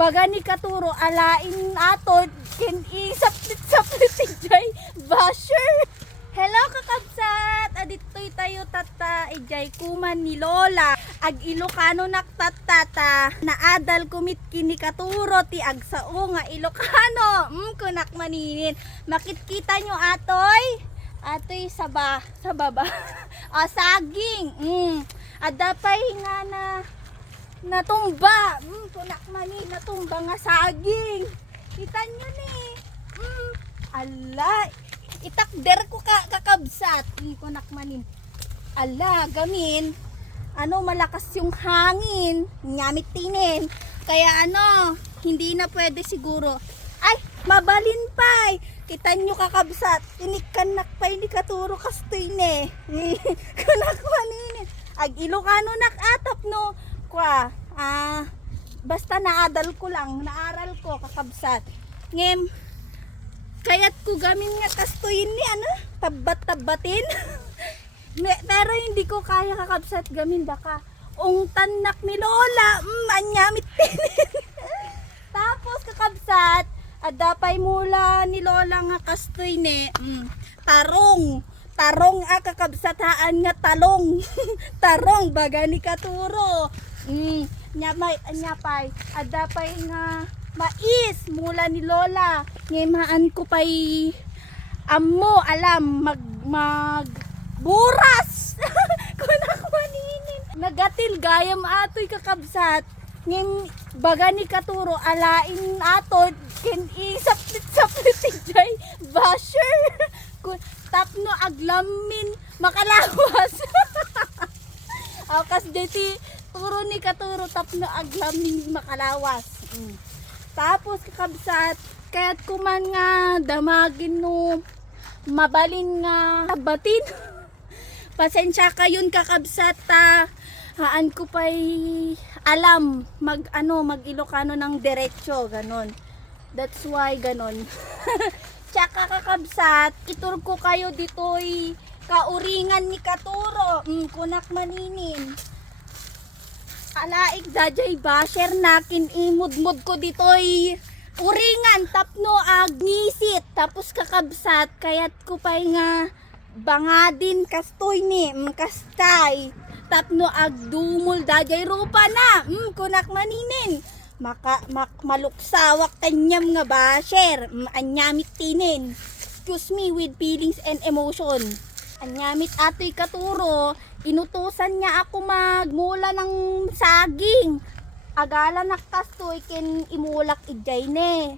baga ni katuro alain ato ken isaplit-saplit si Jay basher. Hello kakabsat, aditoy tayo tata ijay kuman ni Lola ag Ilocano naktatata naadal kumit kini katuro ti agsao nga Ilocano kunak maninin makitkita nyo atoy sa baba saging adapay nga na natumba kunak manin natumba nga saging kita nyo ni ala itakder ko kakabsat kunak manin ala gamin malakas yung hangin nyamit tinin kaya hindi na pwede siguro ay mabalin pa kita nyo kakabsat inikan nakpay ni katuro kastoy ne kunak manin ag Ilocano nakatap no kwa basta naaral ko kakabsat ngem kaya't ko gamin nga kastoyin ni tabat-tabatin pero hindi ko kaya kakabsat gamin baka tanak ni Lola anyamit tinin tapos kakabsat adapay mula ni Lola nga kastoy ne tarong kakabsat haan nga talong tarong baga ni katuro nyapay adapay nga mais mula ni Lola ngemaan ko pay ammo alam mag buras kunak maninin nagatil gayam atoy kakabsat ngem baga ni katuro alain ato ken isaplit-saplit si Jay basher tapno aglamin makalawas kas deti turo ni katuro tapno aglamin makalawas tapos kakabsat kaya't kuman nga damagin no mabalin nga batin pasensya kayon kakabsat haan ko pa'y alam mag Ilocano ng diretso ganon that's why ganon tsaka kakabsat itur ko kayo dito'y kauringan ni katuro kunak maninin alaik dajay basher nakin imudmud ko dito'y uringan tapno agnisit tapos kakabsat kaya't ko pa'y nga bangadin kastoy ni kastay tapno agdumol dajay rupa na kunak maninin maluksawak kanyam nga basher anyamit tinin excuse me with feelings and emotion anyamit atoy katuro inutusan niya ako magmula ng saging agala nakastoy ken imulak ijay ne